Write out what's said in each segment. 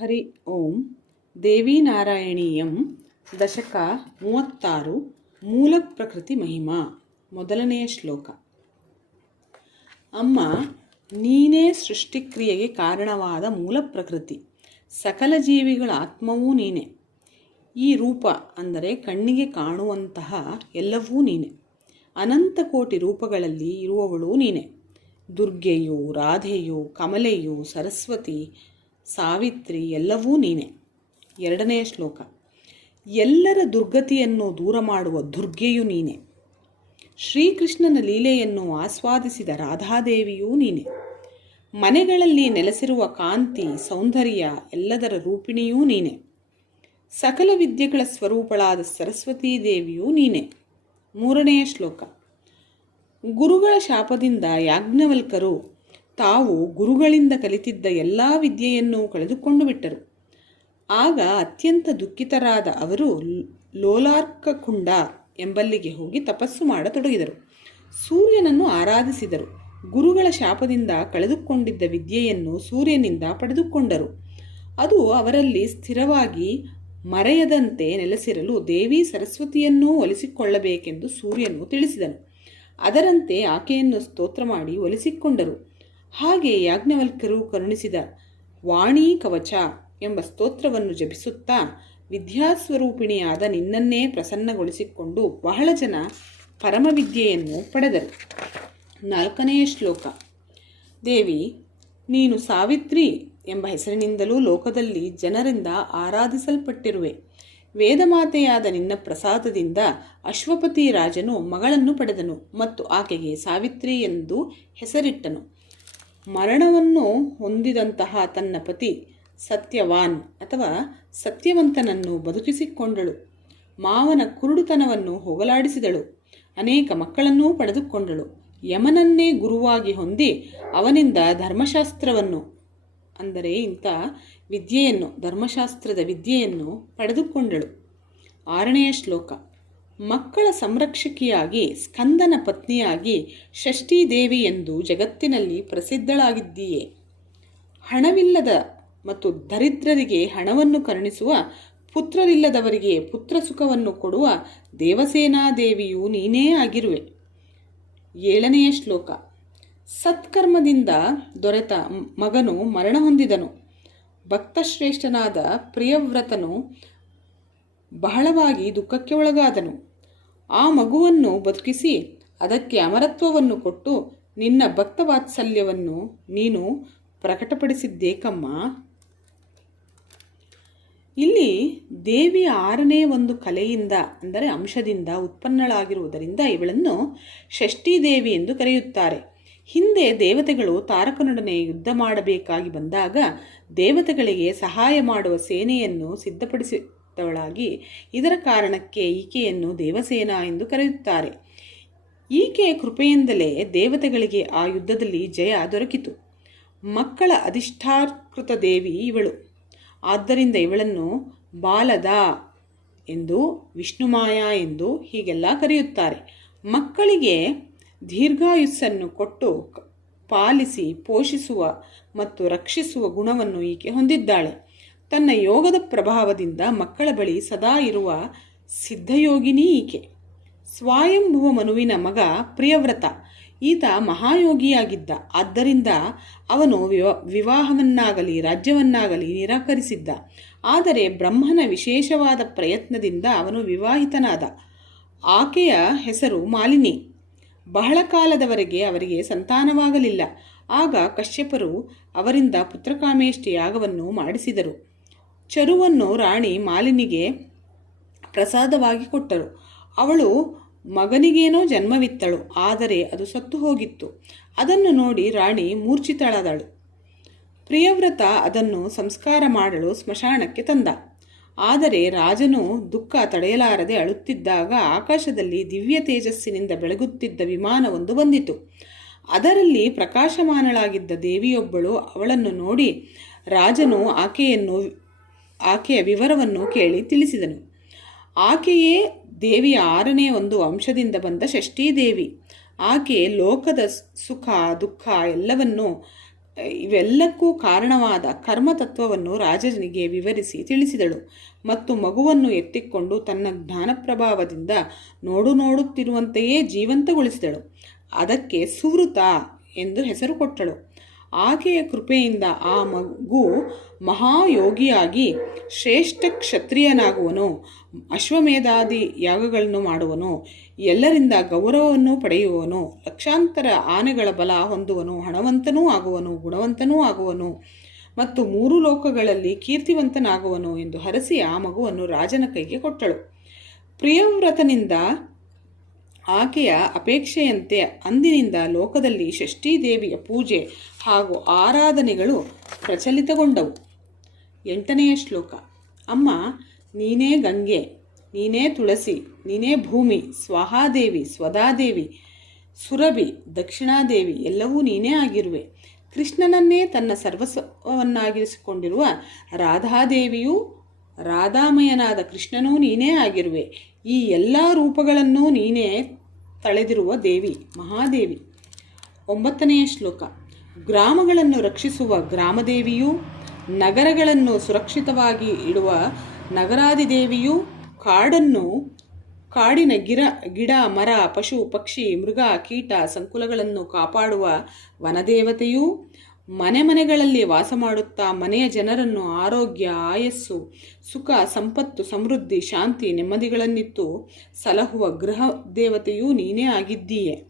ಹರಿ ಓಂ ದೇವಿನಾರಾಯಣೀಯಂ ದಶಕ ಮೂವತ್ತಾರು ಮೂಲ ಪ್ರಕೃತಿ ಮಹಿಮಾ ಮೊದಲನೆಯ ಶ್ಲೋಕ. ಅಮ್ಮ, ನೀನೇ ಸೃಷ್ಟಿಕ್ರಿಯೆಗೆ ಕಾರಣವಾದ ಮೂಲ ಪ್ರಕೃತಿ. ಸಕಲ ಜೀವಿಗಳ ಆತ್ಮವೂ ನೀನೆ. ಈ ರೂಪ ಅಂದರೆ ಕಣ್ಣಿಗೆ ಕಾಣುವಂತಹ ಎಲ್ಲವೂ ನೀನೆ. ಅನಂತ ಕೋಟಿ ರೂಪಗಳಲ್ಲಿ ಇರುವವಳು ನೀನೆ. ದುರ್ಗೆಯು, ರಾಧೆಯು, ಕಮಲೆಯು, ಸರಸ್ವತಿ ಸಾವಿತ್ರಿ, ಎಲ್ಲವೂ ನೀನೆ. ಎರಡನೆಯ ಶ್ಲೋಕ. ಎಲ್ಲರ ದುರ್ಗತಿಯನ್ನು ದೂರ ಮಾಡುವ ದುರ್ಗೆಯು ನೀನೆ. ಶ್ರೀಕೃಷ್ಣನ ಲೀಲೆಯನ್ನು ಆಸ್ವಾದಿಸಿದ ರಾಧಾದೇವಿಯೂ ನೀನೆ. ಮನೆಗಳಲ್ಲಿ ನೆಲೆಸಿರುವ ಕಾಂತಿ, ಸೌಂದರ್ಯ ಎಲ್ಲದರ ರೂಪಿಣಿಯೂ ನೀನೆ. ಸಕಲ ವಿದ್ಯೆಗಳ ಸ್ವರೂಪಳಾದ ಸರಸ್ವತೀ ದೇವಿಯೂ ನೀನೆ. ಮೂರನೆಯ ಶ್ಲೋಕ. ಗುರುಗಳ ಶಾಪದಿಂದ ಯಾಜ್ಞವಲ್ಕರು ತಾವು ಗುರುಗಳಿಂದ ಕಲಿತಿದ್ದ ಎಲ್ಲ ವಿದ್ಯೆಯನ್ನು ಕಳೆದುಕೊಂಡು ಬಿಟ್ಟರು. ಆಗ ಅತ್ಯಂತ ದುಃಖಿತರಾದ ಅವರು ಲೋಲಾರ್ಕಕುಂಡ ಎಂಬಲ್ಲಿಗೆ ಹೋಗಿ ತಪಸ್ಸು ಮಾಡತೊಡಗಿದರು. ಸೂರ್ಯನನ್ನು ಆರಾಧಿಸಿದರು. ಗುರುಗಳ ಶಾಪದಿಂದ ಕಳೆದುಕೊಂಡಿದ್ದ ವಿದ್ಯೆಯನ್ನು ಸೂರ್ಯನಿಂದ ಪಡೆದುಕೊಂಡರು. ಅದು ಅವರಲ್ಲಿ ಸ್ಥಿರವಾಗಿ ಮರೆಯದಂತೆ ನೆಲೆಸಿರಲು ದೇವಿ ಸರಸ್ವತಿಯನ್ನೂ ಒಲಿಸಿಕೊಳ್ಳಬೇಕೆಂದು ಸೂರ್ಯನು ತಿಳಿಸಿದನು. ಅದರಂತೆ ಆಕೆಯನ್ನು ಸ್ತೋತ್ರ ಮಾಡಿ ಒಲಿಸಿಕೊಂಡರು. ಹಾಗೆ ಯಾಜ್ಞವಲ್ಕರು ಕರುಣಿಸಿದ ವಾಣಿ ಕವಚ ಎಂಬ ಸ್ತೋತ್ರವನ್ನು ಜಪಿಸುತ್ತಾ ವಿದ್ಯಾಸ್ವರೂಪಿಣಿಯಾದ ನಿನ್ನನ್ನೇ ಪ್ರಸನ್ನಗೊಳಿಸಿಕೊಂಡು ಬಹಳ ಜನ ಪರಮವಿದ್ಯೆಯನ್ನು ಪಡೆದರು. ನಾಲ್ಕನೆಯ ಶ್ಲೋಕ. ದೇವಿ, ನೀನು ಸಾವಿತ್ರಿ ಎಂಬ ಹೆಸರಿನಿಂದಲೂ ಲೋಕದಲ್ಲಿ ಜನರಿಂದ ಆರಾಧಿಸಲ್ಪಟ್ಟಿರುವೆ. ವೇದಮಾತೆಯಾದ ನಿನ್ನ ಪ್ರಸಾದದಿಂದ ಅಶ್ವಪತಿ ರಾಜನು ಮಗಳನ್ನು ಪಡೆದನು ಮತ್ತು ಆಕೆಗೆ ಸಾವಿತ್ರಿ ಎಂದು ಹೆಸರಿಟ್ಟನು. ಮರಣವನ್ನು ಹೊಂದಿದಂತಹ ತನ್ನ ಪತಿ ಸತ್ಯವಾನ್ ಅಥವಾ ಸತ್ಯವಂತನನ್ನು ಬದುಕಿಸಿಕೊಂಡಳು. ಮಾವನ ಕುರುಡುತನವನ್ನು ಹೋಗಲಾಡಿಸಿದಳು. ಅನೇಕ ಮಕ್ಕಳನ್ನೂ ಪಡೆದುಕೊಂಡಳು. ಯಮನನ್ನೇ ಗುರುವಾಗಿ ಹೊಂದಿ ಅವನಿಂದ ಧರ್ಮಶಾಸ್ತ್ರವನ್ನು, ಅಂದರೆ ಇಂಥ ವಿದ್ಯೆಯನ್ನು, ಧರ್ಮಶಾಸ್ತ್ರದ ವಿದ್ಯೆಯನ್ನು ಪಡೆದುಕೊಂಡಳು. ಆರನೆಯ ಶ್ಲೋಕ. ಮಕ್ಕಳ ಸಂರಕ್ಷಕಿಯಾಗಿ, ಸ್ಕಂದನ ಪತ್ನಿಯಾಗಿ ಷಷ್ಠೀದೇವಿ ಎಂದು ಜಗತ್ತಿನಲ್ಲಿ ಪ್ರಸಿದ್ಧಳಾಗಿದ್ದೀಯೇ. ಹಣವಿಲ್ಲದ ಮತ್ತು ದರಿದ್ರರಿಗೆ ಹಣವನ್ನು ಕರುಣಿಸುವ, ಪುತ್ರರಿಲ್ಲದವರಿಗೆ ಪುತ್ರ ಸುಖವನ್ನು ಕೊಡುವ ದೇವಸೇನಾದೇವಿಯು ನೀನೇ ಆಗಿರುವೆ. ಏಳನೆಯ ಶ್ಲೋಕ. ಸತ್ಕರ್ಮದಿಂದ ದೊರೆತ ಮಗನು ಮರಣ ಹೊಂದಿದನು. ಭಕ್ತಶ್ರೇಷ್ಠನಾದ ಪ್ರಿಯವ್ರತನು ಬಹಳವಾಗಿ ದುಃಖಕ್ಕೆ ಒಳಗಾದನು. ಆ ಮಗುವನ್ನು ಬದುಕಿಸಿ, ಅದಕ್ಕೆ ಅಮರತ್ವವನ್ನು ಕೊಟ್ಟು ನಿನ್ನ ಭಕ್ತವಾತ್ಸಲ್ಯವನ್ನು ನೀನು ಪ್ರಕಟಪಡಿಸಿದ್ದೇಕಮ್ಮ. ಇಲ್ಲಿ ದೇವಿ ಆರನೇ ಒಂದು ಕಲೆಯಿಂದ, ಅಂದರೆ ಅಂಶದಿಂದ ಉತ್ಪನ್ನಳಾಗಿರುವುದರಿಂದ ಇವಳನ್ನು ಷಷ್ಠೀದೇವಿ ಎಂದು ಕರೆಯುತ್ತಾರೆ. ಹಿಂದೆ ದೇವತೆಗಳು ತಾರಕನೊಡನೆ ಯುದ್ಧ ಮಾಡಬೇಕಾಗಿ ಬಂದಾಗ ದೇವತೆಗಳಿಗೆ ಸಹಾಯ ಮಾಡುವ ಸೇನೆಯನ್ನು ಸಿದ್ಧಪಡಿಸಿದವಳಾಗಿ ಇದರ ಕಾರಣಕ್ಕೆ ಈಕೆಯನ್ನು ದೇವಸೇನ ಎಂದು ಕರೆಯುತ್ತಾರೆ. ಈಕೆಯ ಕೃಪೆಯಿಂದಲೇ ದೇವತೆಗಳಿಗೆ ಆ ಯುದ್ಧದಲ್ಲಿ ಜಯ ದೊರಕಿತು. ಮಕ್ಕಳ ಅಧಿಷ್ಠಾಕೃತ ದೇವಿ ಇವಳು. ಆದ್ದರಿಂದ ಇವಳನ್ನು ಬಾಲದ ಎಂದು, ವಿಷ್ಣುಮಾಯ ಎಂದು ಹೀಗೆಲ್ಲ ಕರೆಯುತ್ತಾರೆ. ಮಕ್ಕಳಿಗೆ ದೀರ್ಘಾಯುಸ್ಸನ್ನು ಕೊಟ್ಟು ಪಾಲಿಸಿ, ಪೋಷಿಸುವ ಮತ್ತು ರಕ್ಷಿಸುವ ಗುಣವನ್ನು ಈಕೆ ಹೊಂದಿದ್ದಾಳೆ. ತನ್ನ ಯೋಗದ ಪ್ರಭಾವದಿಂದ ಮಕ್ಕಳ ಬಳಿ ಸದಾ ಇರುವ ಸಿದ್ಧಯೋಗಿನಿ ಈಕೆ. ಸ್ವಯಂಭುವ ಮನುವಿನ ಮಗ ಪ್ರಿಯವ್ರತ. ಈತ ಮಹಾಯೋಗಿಯಾಗಿದ್ದ. ಆದ್ದರಿಂದ ಅವನು ವಿವಾ, ವಿವಾಹವನ್ನಾಗಲಿ, ರಾಜ್ಯವನ್ನಾಗಲಿ ನಿರಾಕರಿಸಿದ್ದ. ಆದರೆ ಬ್ರಹ್ಮನ ವಿಶೇಷವಾದ ಪ್ರಯತ್ನದಿಂದ ಅವನು ವಿವಾಹಿತನಾದ. ಆಕೆಯ ಹೆಸರು ಮಾಲಿನಿ. ಬಹಳ ಕಾಲದವರೆಗೆ ಅವರಿಗೆ ಸಂತಾನವಾಗಲಿಲ್ಲ. ಆಗ ಕಶ್ಯಪರು ಅವರಿಂದ ಪುತ್ರಕಾಮೇಷ್ಟಿ ಯಾಗವನ್ನು ಮಾಡಿಸಿದರು. ಚರುವನ್ನು ರಾಣಿ ಮಾಲಿನಿಗೆ ಪ್ರಸಾದವಾಗಿ ಕೊಟ್ಟರು. ಅವಳು ಮಗನಿಗೇನೋ ಜನ್ಮವಿತ್ತಳು, ಆದರೆ ಅದು ಸತ್ತು ಹೋಗಿತ್ತು. ಅದನ್ನು ನೋಡಿ ರಾಣಿ ಮೂರ್ಛಿತಳಾದಳು. ಪ್ರಿಯವ್ರತ ಅದನ್ನು ಸಂಸ್ಕಾರ ಮಾಡಲು ಸ್ಮಶಾನಕ್ಕೆ ತಂದ. ಆದರೆ ರಾಜನು ದುಃಖ ತಡೆಯಲಾರದೆ ಅಳುತ್ತಿದ್ದಾಗ ಆಕಾಶದಲ್ಲಿ ದಿವ್ಯ ತೇಜಸ್ಸಿನಿಂದ ಬೆಳಗುತ್ತಿದ್ದ ವಿಮಾನವೊಂದು ಬಂದಿತು. ಅದರಲ್ಲಿ ಪ್ರಕಾಶಮಾನಳಾಗಿದ್ದ ದೇವಿಯೊಬ್ಬಳು ಅವಳನ್ನು ನೋಡಿ ರಾಜನು ಆಕೆಯನ್ನು ಆಕೆಯ ವಿವರವನ್ನು ಕೇಳಿ ತಿಳಿಸಿದನು. ಆಕೆಯೇ ದೇವಿಯ ಆರನೇ ಒಂದು ಅಂಶದಿಂದ ಬಂದ ಷಷ್ಠೀದೇವಿ. ಆಕೆ ಲೋಕದ ಸುಖ, ದುಃಖ ಎಲ್ಲವನ್ನು, ಇವೆಲ್ಲಕ್ಕೂ ಕಾರಣವಾದ ಕರ್ಮತತ್ವವನ್ನು ರಾಜನಿಗೆ ವಿವರಿಸಿ ತಿಳಿಸಿದಳು ಮತ್ತು ಮಗುವನ್ನು ಎತ್ತಿಕೊಂಡು ತನ್ನ ಜ್ಞಾನಪ್ರಭಾವದಿಂದ ನೋಡು ನೋಡುತ್ತಿರುವಂತೆಯೇ ಜೀವಂತಗೊಳಿಸಿದಳು. ಅದಕ್ಕೆ ಸುವೃತ ಎಂದು ಹೆಸರು ಕೊಟ್ಟಳು. ಆಕೆಯ ಕೃಪೆಯಿಂದ ಆ ಮಗು ಮಹಾಯೋಗಿಯಾಗಿ ಶ್ರೇಷ್ಠ ಕ್ಷತ್ರಿಯನಾಗುವನು, ಅಶ್ವಮೇಧಾದಿ ಯಾಗಗಳನ್ನು ಮಾಡುವನು, ಎಲ್ಲರಿಂದ ಗೌರವವನ್ನು ಪಡೆಯುವನು, ಲಕ್ಷಾಂತರ ಆನೆಗಳ ಬಲ ಹೊಂದುವನು, ಹಣವಂತನೂ ಆಗುವನು, ಗುಣವಂತನೂ ಆಗುವನು ಮತ್ತು ಮೂರು ಲೋಕಗಳಲ್ಲಿ ಕೀರ್ತಿವಂತನಾಗುವನು ಎಂದು ಹರಸಿ ಆ ಮಗುವನ್ನು ರಾಜನ ಕೈಗೆ ಕೊಟ್ಟಳು. ಪ್ರಿಯವ್ರತನಿಂದ ಆಕೆಯ ಅಪೇಕ್ಷೆಯಂತೆ ಅಂದಿನಿಂದ ಲೋಕದಲ್ಲಿ ಷಷ್ಠೀದೇವಿಯ ಪೂಜೆ ಹಾಗೂ ಆರಾಧನೆಗಳು ಪ್ರಚಲಿತಗೊಂಡವು. ಎಂಟನೆಯ ಶ್ಲೋಕ. ಅಮ್ಮ, ನೀನೇ ಗಂಗೆ, ನೀನೇ ತುಳಸಿ, ನೀನೇ ಭೂಮಿ, ಸ್ವಹಾದೇವಿ, ಸ್ವದಾದೇವಿ, ಸುರಭಿ, ದಕ್ಷಿಣಾದೇವಿ ಎಲ್ಲವೂ ನೀನೇ ಆಗಿರುವೆ. ಕೃಷ್ಣನನ್ನೇ ತನ್ನ ಸರ್ವಸ್ವವನ್ನಾಗಿರಿಸಿಕೊಂಡಿರುವ ರಾಧಾದೇವಿಯೂ ರಾಧಾಮಯನಾದ ಕೃಷ್ಣನೂ ನೀನೇ ಆಗಿರುವೆ. ಈ ಎಲ್ಲ ರೂಪಗಳನ್ನೂ ನೀನೇ ತಳೆದಿರುವ ದೇವಿ, ಮಹಾದೇವಿ. ಒಂಬತ್ತನೆಯ ಶ್ಲೋಕ. ಗ್ರಾಮಗಳನ್ನು ರಕ್ಷಿಸುವ ಗ್ರಾಮದೇವಿಯು, ನಗರಗಳನ್ನು ಸುರಕ್ಷಿತವಾಗಿ ಇಡುವ ನಗರಾದಿದೇವಿಯು, ಕಾಡನ್ನು ಕಾಡಿನ ಗಿರ, ಗಿಡ, ಮರ, ಪಶು, ಪಕ್ಷಿ, ಮೃಗ, ಕೀಟ, ಸಂಕುಲಗಳನ್ನು ಕಾಪಾಡುವ ವನದೇವತೆಯೂ ಮನೆ ಮನೆಗಳಲ್ಲಿ ವಾಸ ಮಾಡುತ್ತಾ ಮನೆಯ ಜನರನ್ನು ಆರೋಗ್ಯ, ಆಯಸ್ಸು, ಸುಖ, ಸಂಪತ್ತು, ಸಮೃದ್ಧಿ, ಶಾಂತಿ ನೆಮ್ಮದಿಗಳನ್ನಿತ್ತು ಸಲಹುವ ಗೃಹ ದೇವತೆಯೂ ನೀನೇ ಆಗಿದ್ದೀಯೆ.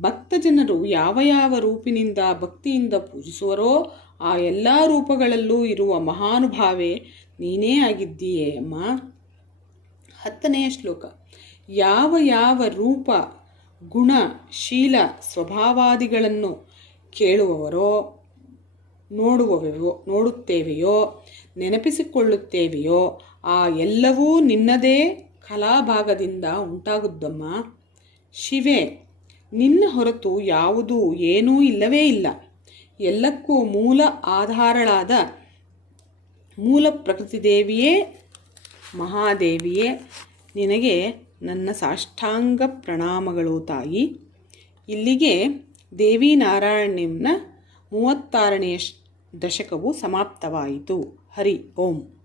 ಭಕ್ತ ಜನರು ಯಾವ ಯಾವ ರೂಪಿನಿಂದ ಭಕ್ತಿಯಿಂದ ಪೂಜಿಸುವರೋ ಆ ಎಲ್ಲ ರೂಪಗಳಲ್ಲೂ ಇರುವ ಮಹಾನುಭಾವೆ ನೀನೇ ಆಗಿದ್ದೀಯೆ ಅಮ್ಮ. ಹತ್ತನೆಯ ಶ್ಲೋಕ. ಯಾವ ಯಾವ ರೂಪ, ಗುಣ, ಶೀಲ, ಸ್ವಭಾವಾದಿಗಳನ್ನು ಕೇಳುವವರೋ ನೋಡುವವೆಯೋ ನೋಡುತ್ತೇವೆಯೋ, ನೆನಪಿಸಿಕೊಳ್ಳುತ್ತೇವೆಯೋ, ಆ ಎಲ್ಲವೂ ನಿನ್ನದೇ ಕಲಾಭಾಗದಿಂದ ಉಂಟಾಗುದ್ದಮ್ಮ. ಶಿವೆ, ನಿನ್ನ ಹೊರತು ಯಾವುದೂ ಏನೂ ಇಲ್ಲವೇ ಇಲ್ಲ. ಎಲ್ಲಕ್ಕೂ ಮೂಲ ಆಧಾರಳಾದ ಮೂಲ ಪ್ರಕೃತಿ ದೇವಿಯೇ ಮಹಾದೇವಿಯೇ, ನಿನಗೆ ನನ್ನ ಸಾಷ್ಟಾಂಗ ಪ್ರಣಾಮಗಳು ತಾಯಿ. ಇಲ್ಲಿಗೆ ದೇವಿ ನಾರಾಯಣನ ಮೂವತ್ತಾರನೆಯ ದಶಕವು ಸಮಾಪ್ತವಾಯಿತು. ಹರಿ ಓಂ.